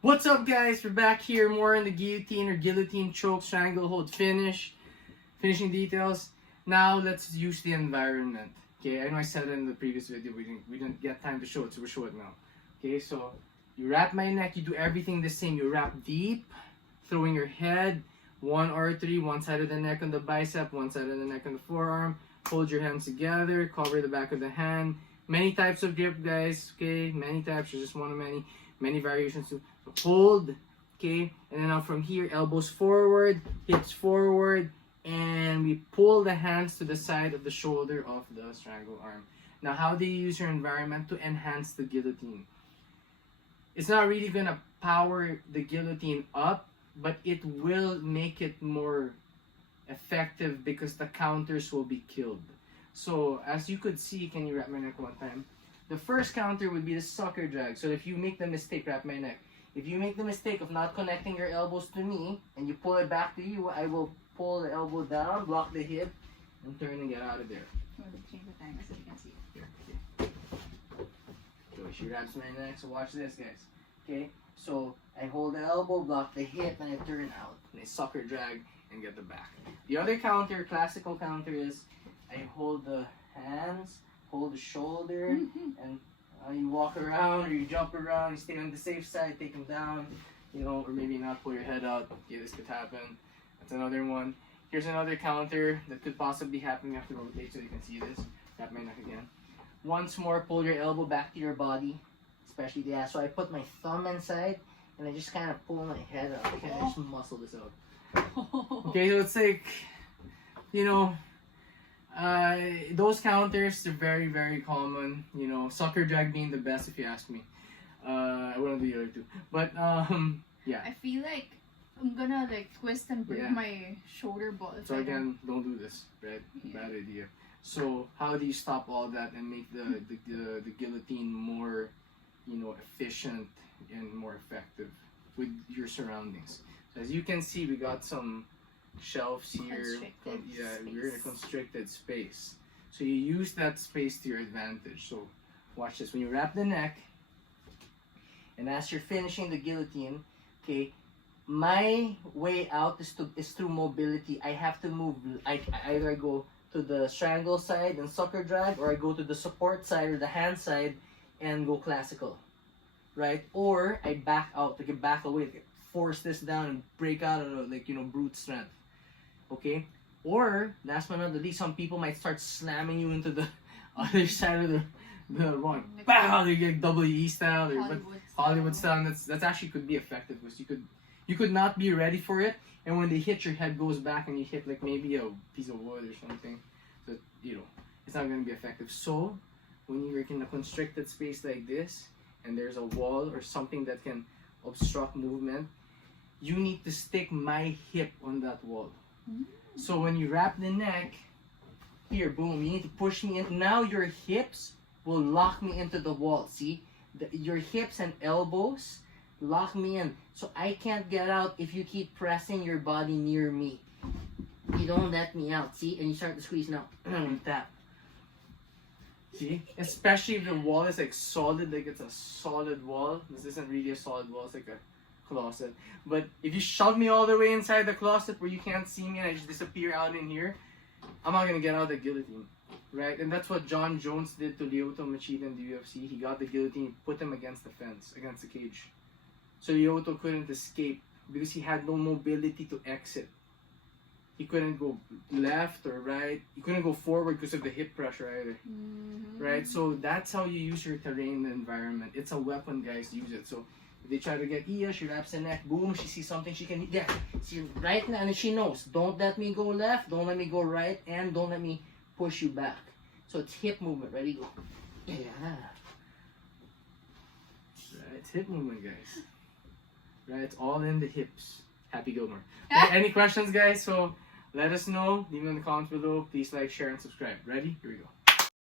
What's up, guys? We're back here more in the guillotine or guillotine choke, strangle hold, finishing details. Now let's use the environment. Okay, I know I said it in the previous video, we didn't get time to show it, so we'll show it now. Okay, so you wrap my neck, you do everything the same. You wrap deep, throwing your head, one artery, one side of the neck on the bicep, one side of the neck on the forearm. Hold your hands together, cover the back of the hand. Many types of grip, guys. Okay, many types, there's just one of many variations too. So hold, okay, and then now from here, elbows forward, hips forward, and we pull the hands to the side of the shoulder of the strangle arm. Now, how do you use your environment to enhance the guillotine? It's not really gonna power the guillotine up, but it will make it more effective because the counters will be killed. So as you could see, can you wrap my neck one time? The first counter would be the sucker drag. So if you make the mistake, wrap my neck. If you make the mistake of not connecting your elbows to me and you pull it back to you, I will pull the elbow down, block the hip, and turn and get out of there. Change the timer so you can see it. Here, okay. So she wraps my neck. So watch this, guys. Okay. So I hold the elbow, block the hip, and I turn out. And I sucker drag and get the back. The other counter, classical counter, is I hold the hands, hold the shoulder, and you walk around or you jump around, you stay on the safe side, take them down, you know, or maybe not pull your head out. Yeah, this could happen. That's another one. Here's another counter that could possibly happen. You have to rotate so you can see this. Wrap my neck again. Once more, pull your elbow back to your body, especially the ass. So I put my thumb inside and I just kind of pull my head out. Okay, I just muscle this out. Okay, so it's like, you know, those counters are very common. You know, sucker drag being the best if you ask me. I wouldn't do the other two, but yeah. I feel like I'm gonna like twist and break my shoulder ball. So again, don't do this, right? Yeah. Bad idea. So how do you stop all that and make the guillotine more, you know, efficient and more effective with your surroundings? So as you can see, we got some shelves here. We're in a constricted space. So you use that space to your advantage. So watch this. When you wrap the neck, and as you're finishing the guillotine, okay, my way out is through mobility. I have to move. Either I go to the strangle side and sucker drag, or I go to the support side or the hand side and go classical, right? Or I back out, like back away, like force this down and break out of, like, you know, brute strength. Okay? Or, last but not the least, some people might start slamming you into the other side of the one. Bam! You get WWE style or Hollywood style. And that's actually could be effective because you could not be ready for it, and when they hit, your head goes back and you hit like maybe a piece of wood or something. So, you know, it's not going to be effective. So, when you're in a constricted space like this, and there's a wall or something that can obstruct movement, you need to stick my hip on that wall. So when you wrap the neck, here, boom, you need to push me in. Now your hips will lock me into the wall. See? Your hips and elbows lock me in. So I can't get out if you keep pressing your body near me. You don't let me out, see? And you start to squeeze now. Tap. See? Especially if the wall is like solid, like it's a solid wall. This isn't really a solid wall, it's like a closet. But if you shove me all the way inside the closet where you can't see me and I just disappear out in here, I'm not gonna get out of the guillotine, right? And that's what John Jones did to Lyoto Machida in the UFC. He got the guillotine, put him against the fence, against the cage. So Lyoto couldn't escape because he had no mobility to exit. He couldn't go left or right. He couldn't go forward because of the hip pressure either, right? So that's how you use your terrain environment. It's a weapon, guys. Use it. So if they try to get Iya, she wraps the neck. Boom, she sees something she can. Yeah, see right now, and she knows. Don't let me go left. Don't let me go right, and don't let me push you back. So it's hip movement. Ready? Go. Yeah. Right, it's hip movement, guys. Right, it's all in the hips. Happy Gilmore. Any questions, guys? So let us know. Leave them in the comments below. Please like, share, and subscribe. Ready? Here we go.